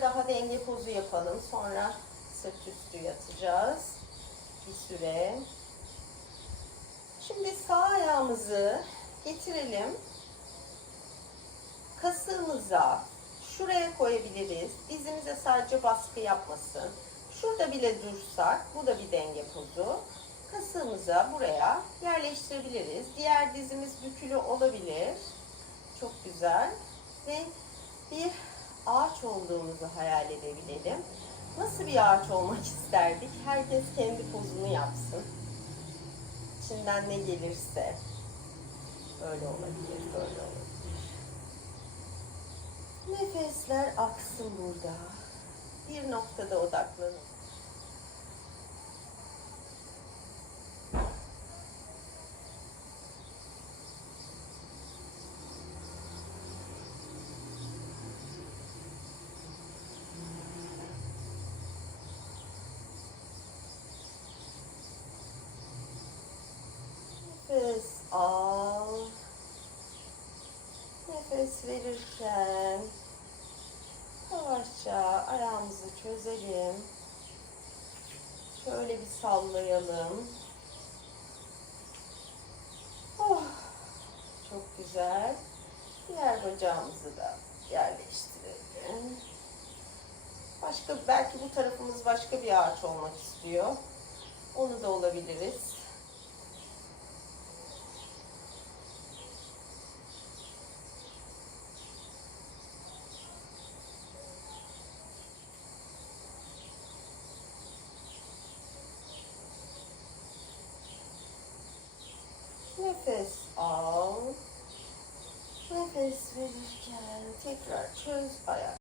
daha denge pozu yapalım. Sonra sırt üstü yatacağız. Bir süre. Şimdi sağ ayağımızı getirelim. Kasığımıza şuraya koyabiliriz. Dizimize sadece baskı yapmasın. Şurada bile dursak, bu da bir denge pozu. Kasığımıza buraya yerleştirebiliriz. Diğer dizimiz bükülü olabilir. Çok güzel. Ve bir ağaç olduğumuzu hayal edebilelim. Nasıl bir ağaç olmak isterdik? Herkes kendi pozunu yapsın. İçinden ne gelirse. Böyle olabilir, böyle olabilir. Nefesler aksın burada. Bir noktada odaklanın. Nefes al. Nefes verirken yavaşça ayağımızı çözelim. Şöyle bir sallayalım. Oh, çok güzel. Diğer bacağımızı da yerleştirelim. Başka belki bu tarafımız başka bir ağaç olmak istiyor. Onu da olabiliriz. Nefes al. Nefes verirken tekrar çöz ayak.